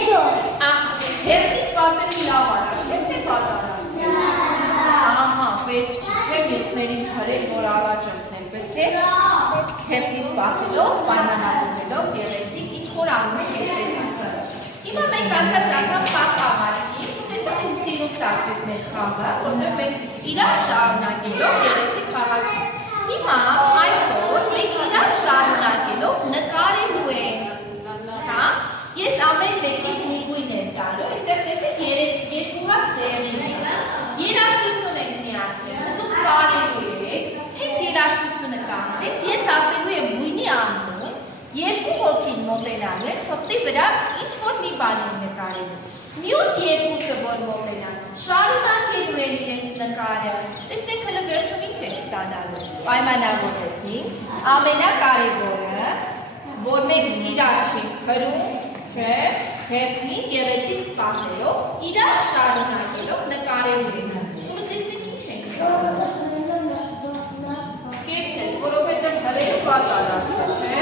Հերթի սպասելու լավ արա, հետ է պատարա։ Ահա, պետք չէ մյուսներին հրել, որ առաջ ընկնել, պետք է հերթի սպասելով, պայմանավորելով գեղեցիկ ինչ-որ անում գեղեցիկը։ Հիմա մենք անցած անգամ խաղ խաղացինք, տեսանք սիրուն ստացվեց մեր խաղը, որտեղ մենք իրար շարունակելով գեղեցիկ խաղացինք։ Հիմա այսօր մենք իրար շարունակելով նկարելու ենք։ Ես ամեն մեկին մի գույն եմ տալու, այստեղ տեսեք երկու հատ ձեռին է։ Երաժշտություն եք միացրել, դուք կարելու եք, հենց երաժշտությունը կանգնեք, ես ասելու եմ գույնի անուն, երկու հոգին մոտենալու են, խղճի վրա ինչ-որ մի բան են նկարելու։ Մյուս երկուսը որ մոտենան, շարունակելու են իրենց նկարը։ Տեսեք հլը վերջում ինչ եք ստանալու։ Պայմանավորեցինք, ամենակարևորը, որ մենք իրար չենք հրում, չէ, հերթին գեղեցիկ սպասելով, իրար շարունակելով նկարելու ենք։ Որը տեսնեք ինչ ենք ստանալու։ Կեցես, որովհետև հրելու պատարացը, չէ։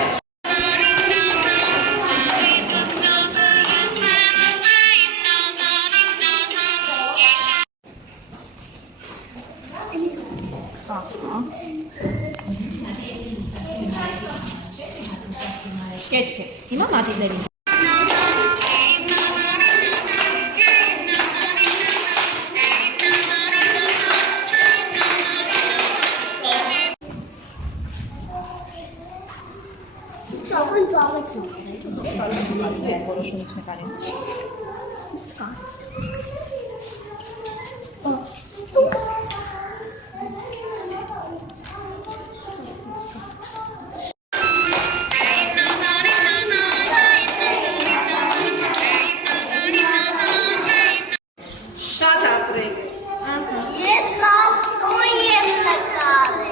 Կեցեք, հիմա մատիտներին։ Ես որոշում ինչ նկարեմ։ Շատ ապրեք։ Ես ավտո եմ նկարել։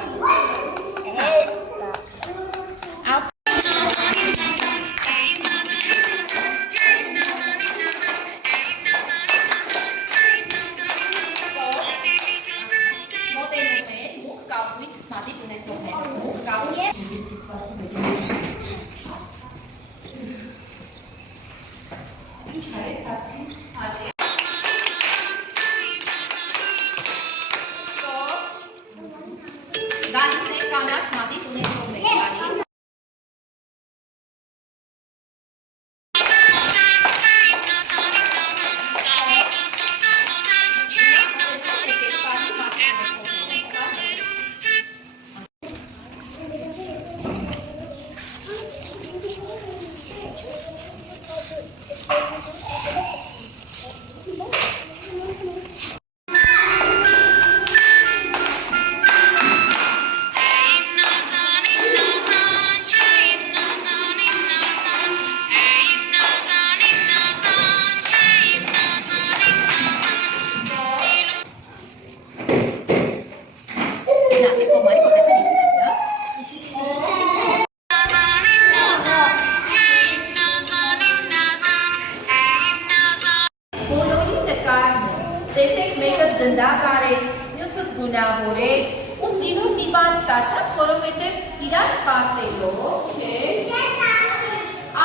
Տեսեք մեկը դնդակ արեց, մյուսը գունավորեց, ու սիրուն մի բան ստացավ, որովհետև իրար սպասելով, չէ։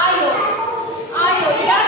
Այո, իրար